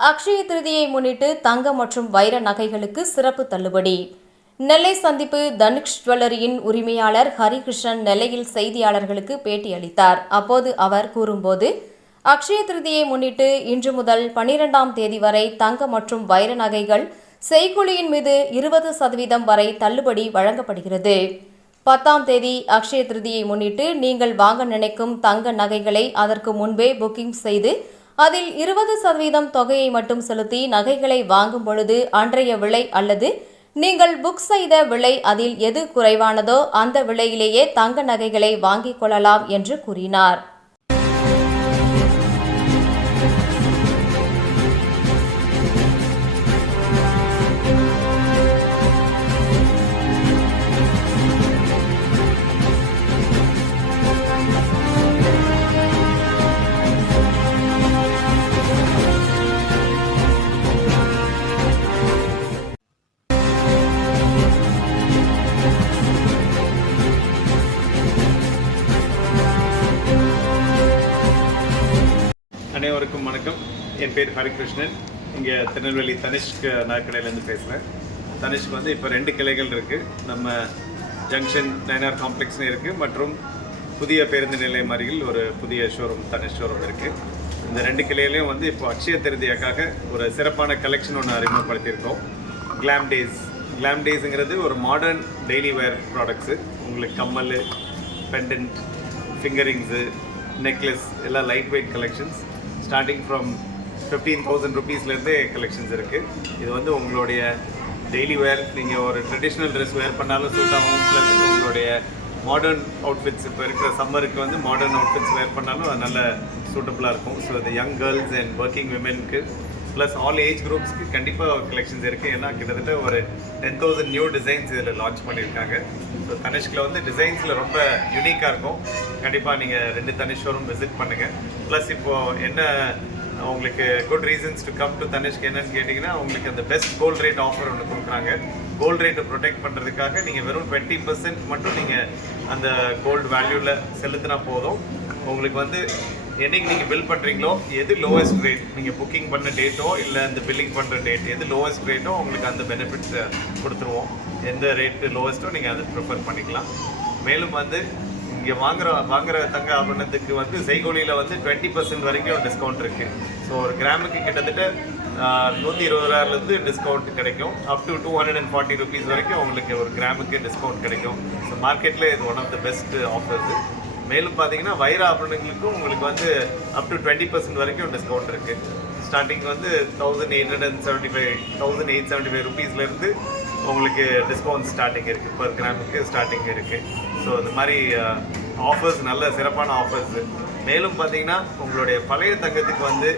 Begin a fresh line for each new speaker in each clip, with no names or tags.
அக்ஷய திருதியை முன்னிட்டு தங்கம் மற்றும் வைர நகைகளுக்கு சிறப்பு தள்ளுபடி. நெல்லை சந்திப்பு தனுஷ் ஜுவல்லரியின் உரிமையாளர் ஹரிகிருஷ்ணன் நெல்லையில் செய்தியாளர்களுக்கு பேட்டியளித்தார் அப்போது அவர் கூறும்போது அக்ஷய திருதியை முன்னிட்டு இன்று முதல் பனிரெண்டாம் தேதி வரை தங்கம் மற்றும் வைர நகைகள் செய்கூலியின் மீது இருபது சதவீதம் வரை தள்ளுபடி வழங்கப்படுகிறது. பத்தாம் தேதி அக்ஷய திருதியை முன்னிட்டு நீங்கள் வாங்க நினைக்கும் தங்க நகைகளை அதற்கு முன்பே புக்கிங் செய்து அதில் இருபது சதவீதம் தொகையை மட்டும் செலுத்தி நகைகளை வாங்கும் பொழுது அன்றைய விலை அல்லது நீங்கள் புக் செய்த விலை அதில் எது குறைவானதோ அந்த விலையிலேயே தங்க நகைகளை வாங்கிக் கொள்ளலாம் என்று கூறினார்.
அனைவருக்கும் வணக்கம். என் பேர் ஹரிகிருஷ்ணன். இங்கே திருநெல்வேலி தனிஷ்க் நகைக்கடையிலேருந்து பேசுகிறேன் தனிஷ்க் வந்து இப்போ ரெண்டு கிளைகள் இருக்குது நம்ம ஜங்ஷன் நயனார் காம்ப்ளெக்ஸ்னு இருக்குது மற்றும் புதிய பேருந்து நிலையம் அருகில் ஒரு புதிய ஷோரூம் தனிஷ் ஷோரூம் இருக்குது இந்த ரெண்டு கிளையிலையும் வந்து இப்போ அக்ஷய திருதியாக்காக ஒரு சிறப்பான கலெக்ஷன் ஒன்று அறிமுகப்படுத்தியிருக்கோம். கிளாம் டேஸ் கிளாம் டேஸுங்கிறது ஒரு மாடர்ன் டெய்லி வேர் ப்ராடக்ட்ஸு உங்களுக்கு கம்மல் பெண்டன்ட் ஃபிங்கரிங்ஸு நெக்லஸ் எல்லாம் light weight collections starting from fifteen thousand ருபீஸ்லேருந்தே collections இருக்குது இது வந்து உங்களுடைய டெய்லி வேர் நீங்கள் ஒரு ட்ரெடிஷ்னல் ட்ரெஸ் வேர் பண்ணாலும் சூட் ஆகும். ப்ளஸ் உங்களுடைய மாடர்ன் அவுட்ஃபிட்ஸ் இப்போ இருக்கிற சம்மருக்கு வந்து மாடர்ன் அவுட்ஃபிட்ஸ் வேர் பண்ணாலும் அது நல்ல சூட்டபுளாக இருக்கும். ஸோ இந்த யங் கேர்ள்ஸ் அண்ட் ஒர்க்கிங் விமென்க்கு ப்ளஸ் ஆல் ஏஜ் குரூப்ஸ்க்கு கண்டிப்பாக கலெக்ஷன்ஸ் இருக்குது ஏன்னா கிட்டத்தட்ட ஒரு டென் தௌசண்ட் நியூ டிசைன்ஸ் இதில் லான்ச் பண்ணியிருக்காங்க. ஸோ தனிஷ்கில் வந்து டிசைன்ஸில் ரொம்ப யூனிக்காக இருக்கும். கண்டிப்பாக நீங்கள் ரெண்டு தனிஷ் ஷோரூம் விசிட் பண்ணுங்கள் ப்ளஸ் இப்போது என்ன உங்களுக்கு good reasons to come to Tanishq என்னன்னு கேட்டிங்கன்னா உங்களுக்கு அந்த பெஸ்ட் கோல்ட் ரேட் ஆஃபர் ஒன்று கொடுக்குறாங்க. கோல்ட் ரேட்டை ப்ரொடெக்ட் பண்ணுறதுக்காக நீங்கள் வெறும் டுவெண்ட்டி பர்சன்ட் மட்டும் நீங்கள் அந்த கோல்டு வேல்யூவில் செலுத்தினா போதும். உங்களுக்கு வந்து என்னைக்கு நீங்கள் பில் பண்ணுறீங்களோ எது லோவஸ்ட் ரேட் நீங்கள் புக்கிங் பண்ண டேட்டோ இல்லை இந்த பில்லிங் பண்ணுற டேட் எது லோவஸ்ட் ரேட்டோ உங்களுக்கு அந்த பெனிஃபிட்ஸை கொடுத்துருவோம். எந்த ரேட்டு லோவஸ்ட்டோ நீங்கள் அதை ப்ரிஃபர் பண்ணிக்கலாம். மேலும் வந்து இங்கே வாங்குற வாங்குற தங்க ஆபரணத்துக்கு வந்து செய்கூலியில் வந்து டுவெண்ட்டி பர்சன்ட் வரைக்கும் டிஸ்கவுண்ட் இருக்குது ஸோ ஒரு கிராமுக்கு கிட்டத்தட்ட நூற்றி இருபது ரூபாயிலேருந்து டிஸ்கவுண்ட் கிடைக்கும். Up to two hundred and forty rupees வரைக்கும் உங்களுக்கு ஒரு கிராமுக்கு டிஸ்கவுண்ட் கிடைக்கும். ஸோ மார்க்கெட்டில் இது one of the best offers மேலும் பார்த்தீங்கன்னா வைர ஆபரணங்களுக்கும் உங்களுக்கு வந்து அப் டு டுவெண்ட்டி பர்சன்ட் வரைக்கும் டிஸ்கவுண்ட் இருக்குது ஸ்டார்டிங் வந்து thousand eight hundred and seventy five thousand eight seventy five ருபீஸ்லேருந்து உங்களுக்கு டிஸ்கவுண்ட் ஸ்டார்டிங் இருக்குது பர் கிராமுக்கு ஸ்டார்டிங் இருக்குது ஸோ இந்த மாதிரி uh, ஆஃபர்ஸ் நல்ல சிறப்பான ஆஃபர்ஸ் மேலும் பார்த்தீங்கன்னா உங்களுடைய பழைய தங்கத்துக்கு வந்து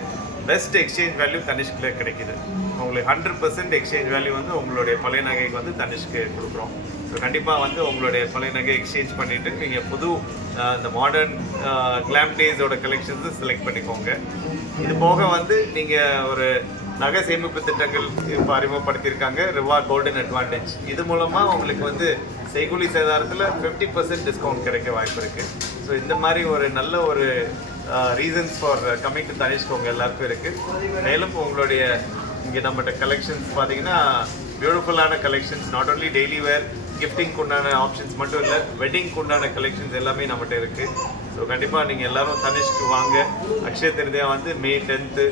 பெஸ்ட் எக்ஸ்சேஞ்ச் வேல்யூ தனிஷ்கில் கிடைக்குது. உங்களுக்கு ஹண்ட்ரட் பர்சன்ட் எக்ஸ்சேஞ்ச் வேல்யூ வந்து உங்களுடைய பழைய நகைக்கு வந்து தனிஷ்க்கு கொடுக்குறோம். ஸோ கண்டிப்பாக வந்து உங்களுடைய பழைய நகை எக்ஸ்சேஞ்ச் பண்ணிவிட்டு நீங்கள் புது இந்த மாடர்ன் கிளாம் டேஸோட கலெக்ஷன்ஸை செலக்ட் பண்ணிக்கோங்க. இது போக வந்து நீங்கள் ஒரு நகை சேமிப்பு திட்டங்கள் இப்போ அறிமுகப்படுத்தியிருக்காங்க ரிவா கோல்டன் அட்வான்டேஜ் இது மூலமாக உங்களுக்கு வந்து செய்கூலி சேதாரத்தில் ஃபிஃப்டி பர்சன்ட் டிஸ்கவுண்ட் கிடைக்க வாய்ப்பு இருக்குது ஸோ இந்த மாதிரி ஒரு நல்ல ஒரு ரீசன்ஸ் ஃபார் கம்மிங் டு தனிஷ்க்கு உங்கள் எல்லாருக்கும் இருக்குது மேலும் உங்களுடைய இங்கே நம்மகிட்ட கலெக்ஷன்ஸ் பார்த்தீங்கன்னா பியூட்டிஃபுல்லான collections not only daily wear கிஃப்டிங்க்கு உண்டான ஆப்ஷன்ஸ் மட்டும் இல்லை வெட்டிங்க்கு உண்டான கலெக்ஷன்ஸ் எல்லாமே நம்மகிட்ட இருக்குது ஸோ கண்டிப்பாக நீங்கள் எல்லாரும் தனிஷ்க்கு வாங்க. அக்ஷய திருதியா வந்து மே டென்த்து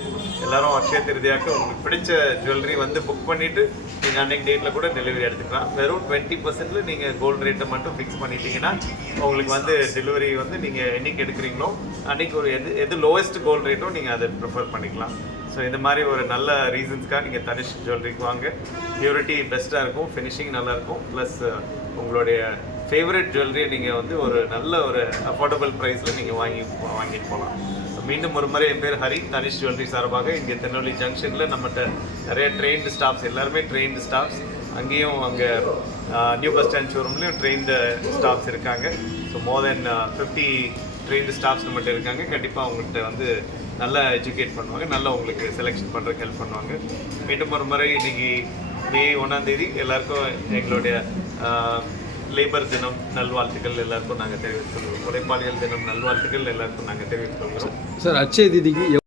எல்லாரும் அக்ஷய திருதியாவுக்கு உங்களுக்கு பிடிச்ச ஜுவல்லரி வந்து புக் பண்ணிவிட்டு நீங்கள் அன்னைக்கு டேட்டில் கூட டெலிவரி எடுத்துக்கலாம். வெறும் டுவெண்ட்டி பர்சன்ட்ல நீங்கள் கோல்டு ரேட்டை மட்டும் ஃபிக்ஸ் பண்ணிட்டீங்கன்னா உங்களுக்கு வந்து டெலிவரி வந்து நீங்கள் என்னைக்கு எடுக்கிறீங்களோ அன்னைக்கு ஒரு எது எது லோவஸ்ட் கோல்டு ரேட்டோ நீங்கள் அதை ப்ரிஃபர் பண்ணிக்கலாம். ஸோ இந்த மாதிரி ஒரு நல்ல ரீசன்ஸ்க்காக நீங்கள் தனிஷ் ஜுவல்லரிக்கு வாங்க. பியூரிட்டி பெஸ்ட்டாக இருக்கும் ஃபினிஷிங் நல்லாயிருக்கும் ப்ளஸ் உங்களுடைய ஃபேவரட் ஜுவல்லரியை நீங்கள் வந்து ஒரு நல்ல ஒரு அஃபோர்டபுள் ப்ரைஸில் நீங்கள் வாங்கி வாங்கிட்டு போகலாம் மீண்டும் ஒரு முறை என் பேர் ஹரி தனிஷ் ஜுவல்லரி சார்பாக இங்கே திருநெல்வேலி ஜங்ஷனில் நம்மகிட்ட நிறைய ட்ரெயின்டு ஸ்டாஃப்ஸ் எல்லாருமே ட்ரெயின்டு ஸ்டாஃப்ஸ் அங்கேயும் அங்கே நியூ பஸ் ஸ்டாண்ட் ஷோரூம்லேயும் ட்ரெயின்டு ஸ்டாஃப்ஸ் இருக்காங்க. So more than fifty trained staffs நம்மகிட்ட இருக்காங்க. கண்டிப்பாக அவங்கள்ட்ட வந்து நல்லா எஜுகேட் பண்ணுவாங்க நல்லா உங்களுக்கு செலெக்ஷன் பண்ணுறதுக்கு ஹெல்ப் பண்ணுவாங்க. மீண்டும் ஒரு முறை இன்னைக்கு மே ஒன்றாந்தேதி எல்லாருக்கும் எங்களுடைய லேபர் தினம் நல்வாழ்த்துக்கள் எல்லாருக்கும் நாங்கள் தெரிவித்துக் கொள்கிறோம். உழைப்பாளிகள் தினம் நல்வாழ்த்துக்கள் எல்லாருக்கும் நாங்கள் தெரிவித்துக் கொள்கிறோம்.
சார் அச்சய திதிக்கு